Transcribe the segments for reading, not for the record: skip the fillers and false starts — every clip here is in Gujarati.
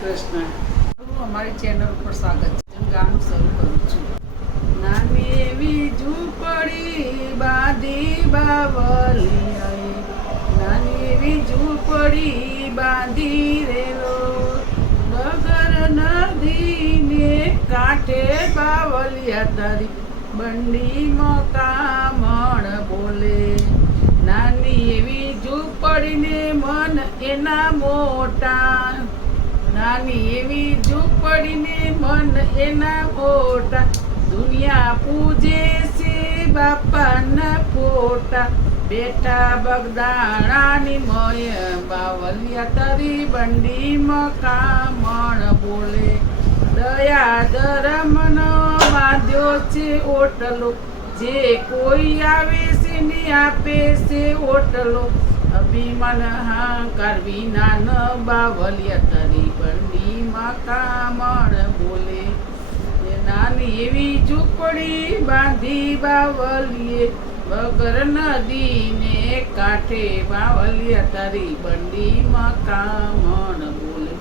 કૃષ્ણ. અમારી ચેનલ પર સ્વાગત છે. હું ગાનું શરૂ કરું છું. નાની એવી ઝૂંપડી બાંધી બાવલિયાએ, નાની એવી ઝૂંપડી બાંધી રેલો, ડગર નદીને કાંઠે બાવલિયા તારી બંડીમાં કામણ બોલે. નાની એવી ઝૂંપડીને મન એના મોટા, નાની એવી ઝૂંપડીને મન એના મોટા, દુનિયા પૂજે છે બાપાના ફોટા, બેટા બગદાણાની મોય બાવલિયા તારી બંડીમાં કામણ બોલે. દયા ધર્મનો બાંધ્યો છે ઓટલો, જે કોઈ આવે છે ને આપે છે ઓટલો, અભિમાન અહંકાર વિના ન બાવલિયા તારી બંડીમાં કામણ બોલે. નાની એવી ઝૂંપડી બાંધી બાવલીએ, બગર નદીને કાંઠે બાવલિયા તારી બંડીમાં કામણ બોલે.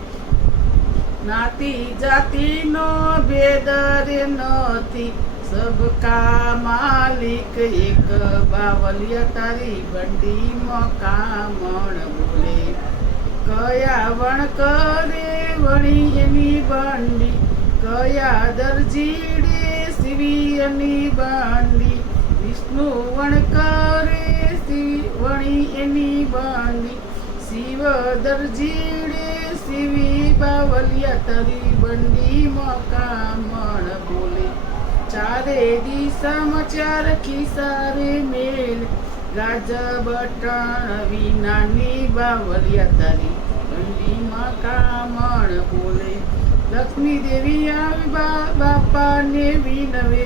નાતી જાતિનો ભેદ રે નથી, સબકા માલિક એક બાવલિયા તારી બંડીમાં કામણ બોલે. કયા વણ કરે વણી એની બંડી, કયા દરજીડે સીવી એની બંડી, વિષ્ણુ વણ કરે વણી એની બંડી, શિવ દરજીડે સીવી બાવલિયા તારી બંડીમાં કામણ બોલે. ચારે દિશામાં ચાર ખિસારે મેલ, ગાજ બટણ વિનાની બાવલિયા તારી બંડીમાં કામણ બોલે. લક્ષ્મી દેવી આવી બાપાને વિનવે,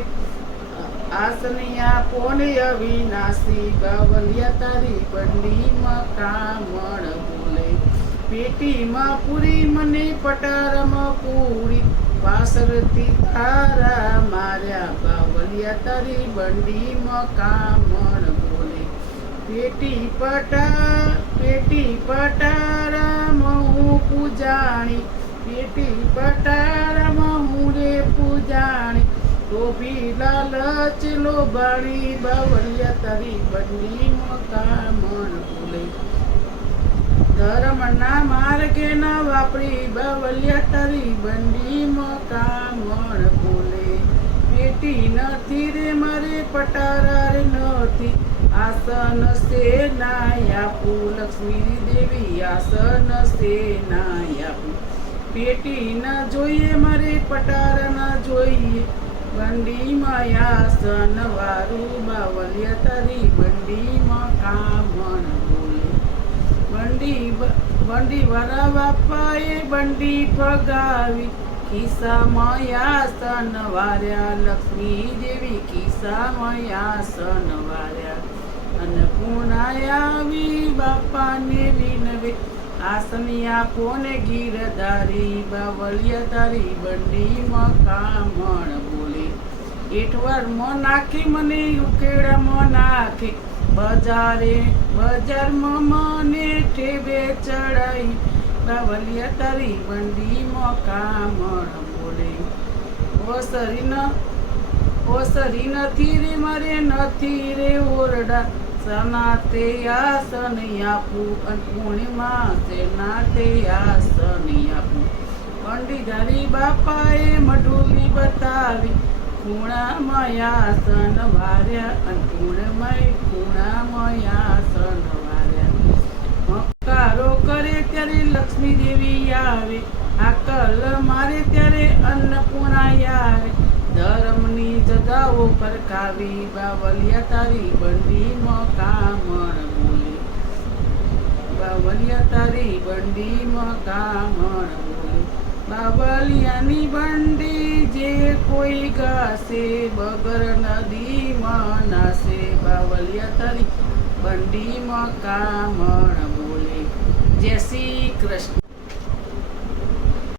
આસનિયા પોને અવિનાશી બાવલિયા તારી બંડીમાં કામણ બોલે. પેટીમાં પૂરી મને પટારમાં પૂરી, વાસરથી તારા માર્યા બાવલિયા તારી બંડીમાં કામણ બોલે. પેટી પટારામાં હું પૂજાણી, પેટી પટારામાં હું રે પૂજાણી, ટોપી લાલચ લોભાણી બાવલિયા તારી બંડીમાં કામણ બોલે. ધર્મના માર્ગે ન વાપરી બાવલિયા તારી બંડીમાં કામણ બોલે. પેટી નથી રે મારે પટારા રે નથી, આસન સે નાય આપું લક્ષ્મી દેવી આસન સે નાય આપું. પેટી ન જોઈએ મારે પટારા ન જોઈએ, બંડીમાં આસન વારું બાવલિયા તારી બંડીમાં કામણ બોલે. બંડી વાળા બાપાએ બંડી ફગાવી, ખિસ્સામાં આસન વાર્યા લક્ષ્મી દેવી ખિસ્સામાં આસન વાર્યા. અન્નપૂર્ણા આવી બાપાને વિનવે, આસનિયા પોને ગીરધારી બાવલિયા તારી બંડીમાં કામણ બોલે. એઠવારમાં નાખી મને ઉકેડામાં નાખે, બજારમાં મને ઠેબે ચડાઈ બાવલિયા તારી બંડીમાં કામણ બોલે. ઓસરી નથી રે મારે નથી રે ઓરડા, સનાતે આસન આપું પૂર્ણિમા તે નાતે આસન આપું. પંડીધારી બાપાએ મઢુલી બતાવી, ખૂણામાં આસન વાર્યા ખૂણામાં આસન વાર્યા. હકારો કરે ત્યારે લક્ષ્મી દેવી આવે, આકલ મારે ત્યારે અન્નપૂર્ણા આવે. ધર્મની જગાઓ ફરકાવી બાવલિયા તારી બંડીમાં કામણ બોલે. બાવલિયા તારી બંડીમાં કામણ બોલે. બાવલિયાની બંડી જે કોઈ ગાશે, બગર નદીમાં નાશે બાવલિયા તારી બંડીમાં કામણ બોલે. જય શ્રી કૃષ્ણ.